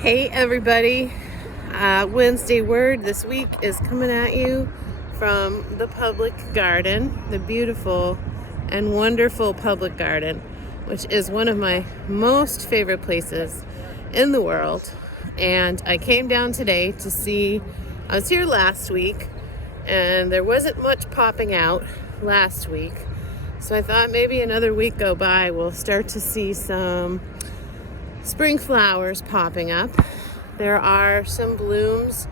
Hey everybody, Wednesday Word this week is coming at you from the public garden, the beautiful and wonderful public garden, which is one of my most favorite places in the world. And I came down today to see, I was here last week and there wasn't much popping out last week. So I thought maybe another week go by, we'll start to see some spring flowers popping up. There are some blooms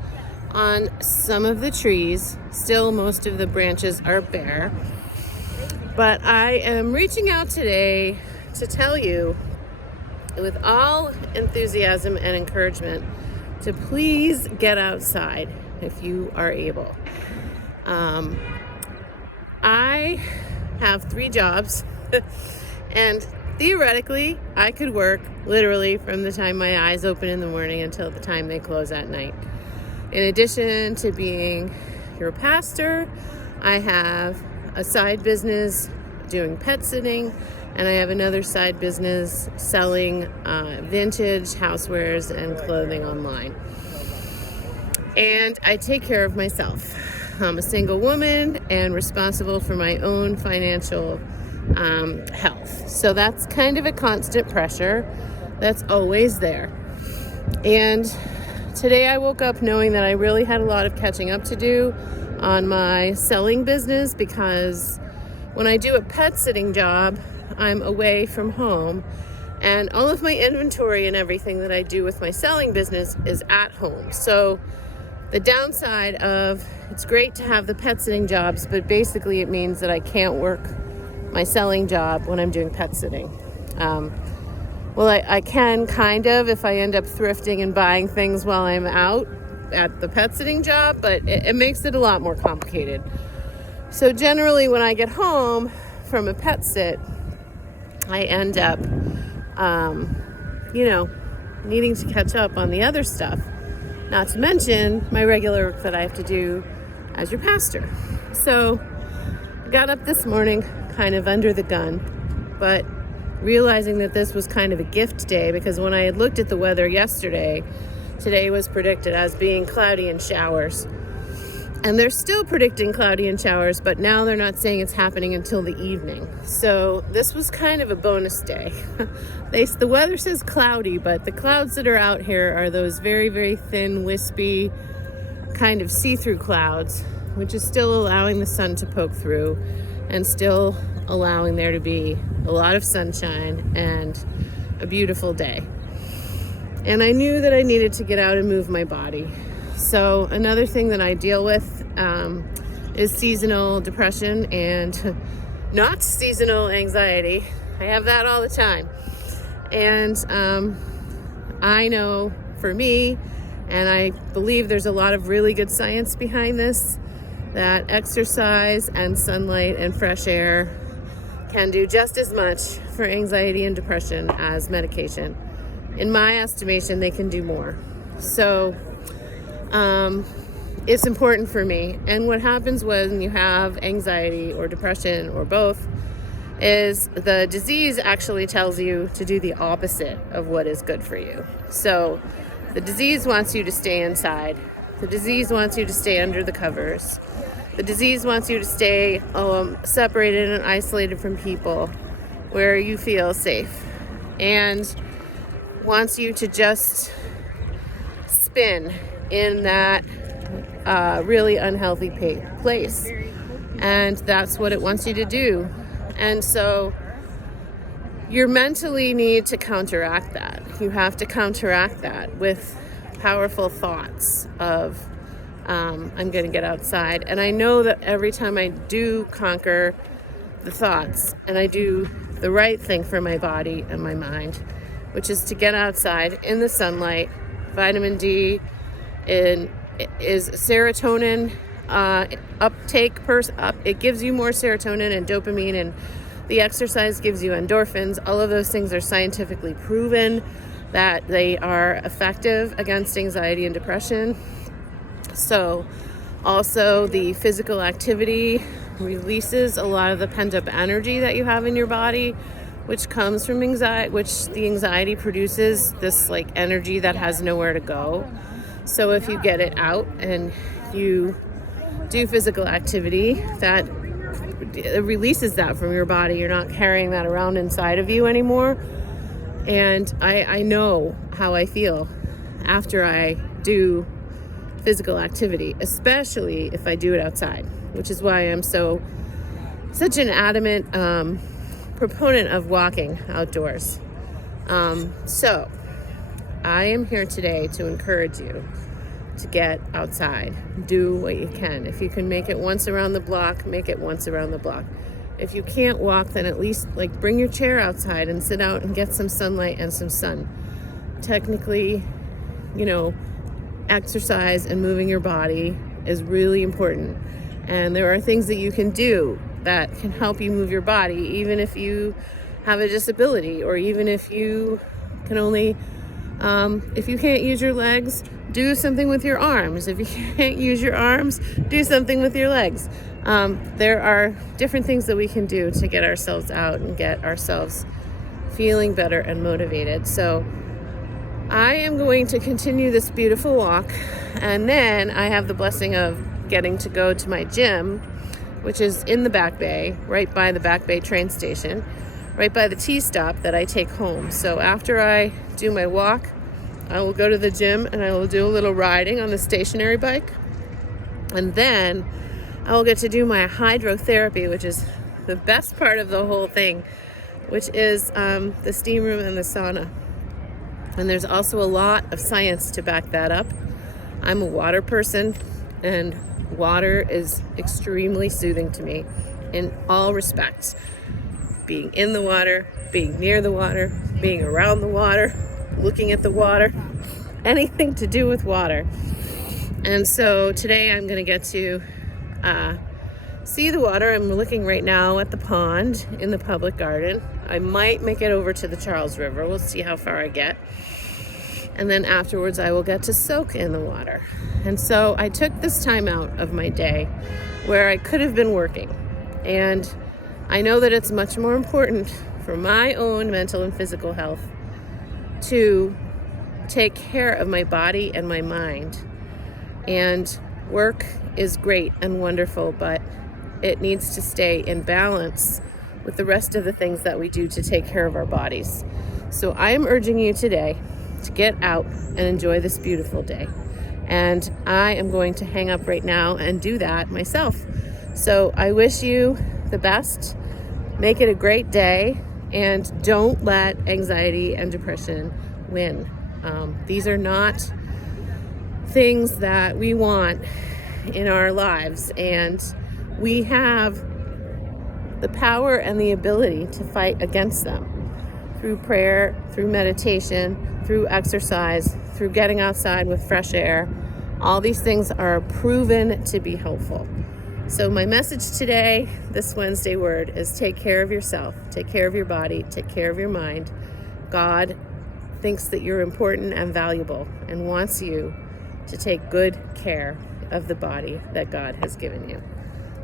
on some of the trees. Still, most of the branches are bare. But I am reaching out today to tell you, with all enthusiasm and encouragement, to please get outside if you are able. I have 3 jobs and theoretically I could work literally from the time my eyes open in the morning until the time they close at night. In addition to being your pastor, I have a side business doing pet sitting, and I have another side business selling vintage housewares and clothing online. And I take care of myself. I'm a single woman and responsible for my own financial health. So that's kind of a constant pressure that's always there. And today I woke up knowing that I really had a lot of catching up to do on my selling business, because when I do a pet sitting job, I'm away from home, and all of my inventory and everything that I do with my selling business is at home. So the downside of, it's great to have the pet sitting jobs, but basically it means that I can't work my selling job when I'm doing pet sitting. I can kind of if I end up thrifting and buying things while I'm out at the pet sitting job, but it makes it a lot more complicated. So generally when I get home from a pet sit, I end up, needing to catch up on the other stuff. Not to mention my regular work that I have to do as your pastor. So I got up this morning kind of under the gun, but realizing that this was kind of a gift day, because when I had looked at the weather yesterday, today was predicted as being cloudy and showers. And they're still predicting cloudy and showers, but now they're not saying it's happening until the evening. So this was kind of a bonus day. The weather says cloudy, but the clouds that are out here are those very, very thin, wispy, kind of see-through clouds, which is still allowing the sun to poke through and still allowing there to be a lot of sunshine and a beautiful day. And I knew that I needed to get out and move my body. So another thing that I deal with is seasonal depression and not seasonal anxiety. I have that all the time. And I know for me, and I believe there's a lot of really good science behind this, that exercise and sunlight and fresh air can do just as much for anxiety and depression as medication. In my estimation, they can do more. So it's important for me. And what happens when you have anxiety or depression or both is the disease actually tells you to do the opposite of what is good for you. So the disease wants you to stay inside. The disease wants you to stay under the covers. The disease wants you to stay separated and isolated from people where you feel safe, and wants you to just spin in that really unhealthy place. And that's what it wants you to do. And so you mentally need to counteract that. You have to counteract that with powerful thoughts of, I'm going to get outside. And I know that every time I do conquer the thoughts and I do the right thing for my body and my mind, which is to get outside in the sunlight, vitamin D is serotonin uptake. It gives you more serotonin and dopamine, and the exercise gives you endorphins. All of those things are scientifically proven that they are effective against anxiety and depression. So also the physical activity releases a lot of the pent up energy that you have in your body which comes from anxiety, which the anxiety produces this like energy that has nowhere to go. So if you get it out and you do physical activity, that it releases that from your body. You're not carrying that around inside of you anymore. And I know how I feel after I do physical activity, especially if I do it outside, which is why I'm such an adamant proponent of walking outdoors. So I am here today to encourage you to get outside. Do what you can. If you can make it once around the block, make it once around the block. If you can't walk, then at least like bring your chair outside and sit out and get some sunlight and some sun. Technically, exercise and moving your body is really important. And there are things that you can do that can help you move your body, even if you have a disability, or even if you can only, if you can't use your legs, do something with your arms. If you can't use your arms, do something with your legs. There are different things that we can do to get ourselves out and get ourselves feeling better and motivated. So I am going to continue this beautiful walk, and then I have the blessing of getting to go to my gym, which is in the Back Bay, right by the Back Bay train station, right by the T-stop that I take home. So after I do my walk, I will go to the gym and I will do a little riding on the stationary bike. And then I will get to do my hydrotherapy, which is the best part of the whole thing, which is the steam room and the sauna. And there's also a lot of science to back that up. I'm a water person, and water is extremely soothing to me in all respects. Being in the water, being near the water, being around the water, looking at the water, anything to do with water. And so today I'm going to get to see the water. I'm looking right now at the pond in the public garden. I might make it over to the Charles River. We'll see how far I get. And then afterwards I will get to soak in the water. And so I took this time out of my day where I could have been working. And I know that it's much more important for my own mental and physical health to take care of my body and my mind. And work is great and wonderful, but it needs to stay in balance with the rest of the things that we do to take care of our bodies. So I am urging you today to get out and enjoy this beautiful day. And I am going to hang up right now and do that myself. So I wish you the best. Make it a great day, and don't let anxiety and depression win. These are not things that we want in our lives, and we have the power and the ability to fight against them through prayer, through meditation, through exercise, through getting outside with fresh air. All these things are proven to be helpful. So my message today, this Wednesday word, is take care of yourself, take care of your body, take care of your mind. God thinks that you're important and valuable and wants you to take good care of the body that God has given you.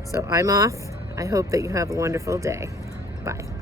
So I'm off. I hope that you have a wonderful day. Bye.